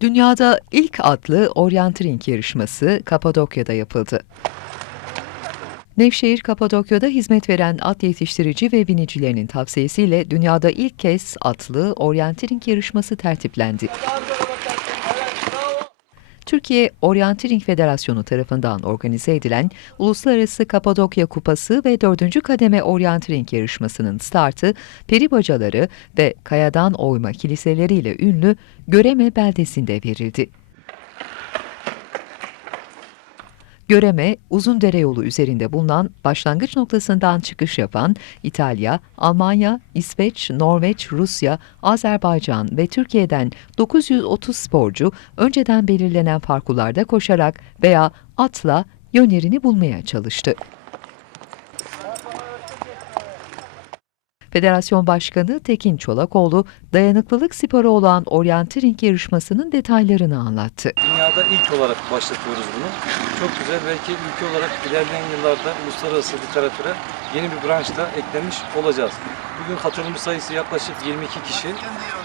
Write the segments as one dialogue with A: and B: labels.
A: Dünyada ilk atlı Orientering yarışması Kapadokya'da yapıldı. Nevşehir Kapadokya'da hizmet veren at yetiştirici ve binicilerinin tavsiyesiyle dünyada ilk kez atlı Orientering yarışması tertiplendi. Türkiye Orientering Federasyonu tarafından organize edilen Uluslararası Kapadokya Kupası ve 4. kademe Orientering yarışmasının startı Peribacaları ve Kayadan Oyma kiliseleriyle ünlü Göreme beldesinde verildi. Göreme, Uzundere yolu üzerinde bulunan başlangıç noktasından çıkış yapan İtalya, Almanya, İsveç, Norveç, Rusya, Azerbaycan ve Türkiye'den 930 sporcu önceden belirlenen parkurlarda koşarak veya atla yönlerini bulmaya çalıştı. Federasyon Başkanı Tekin Çolakoğlu, dayanıklılık sporu olan Orientering yarışmasının detaylarını anlattı.
B: Dünyada ilk olarak başlatıyoruz bunu. Çok güzel. Belki ülke olarak ilerleyen yıllarda uluslararası literatüre yeni bir branşta eklemiş olacağız. Bugün katılımcı sayısı yaklaşık 22 kişi.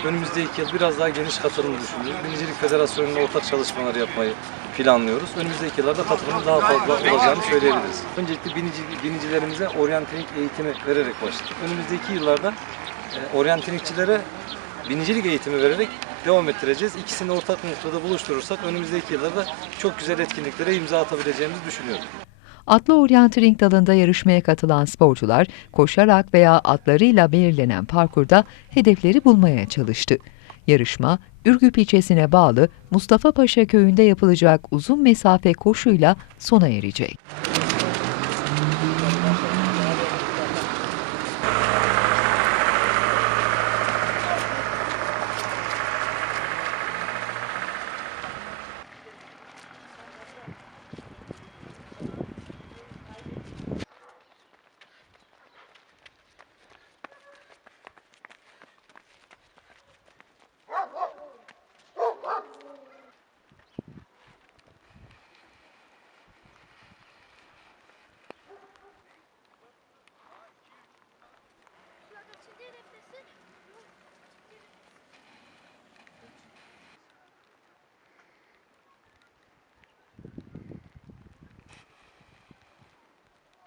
B: Önümüzdeki yıl biraz daha geniş katılımı düşünüyoruz. Binicilik Federasyonu'nda ortak çalışmalar yapmayı planlıyoruz. Önümüzdeki yıllarda katılımın daha fazla olacağını söyleyebiliriz. Öncelikle binici, binicilerimize oryantilik eğitimi vererek başladık. Önümüzdeki yıllarda e, oryantilikçilere binicilik eğitimi vererek devam ettireceğiz. İkisini ortak noktada buluşturursak önümüzdeki yıllarda çok güzel etkinliklere imza atabileceğimizi düşünüyorum.
A: Atlı Orientering dalında yarışmaya katılan sporcular koşarak veya atlarıyla belirlenen parkurda hedefleri bulmaya çalıştı. Yarışma, Ürgüp ilçesine bağlı Mustafa Paşa köyünde yapılacak uzun mesafe koşuyla sona erecek.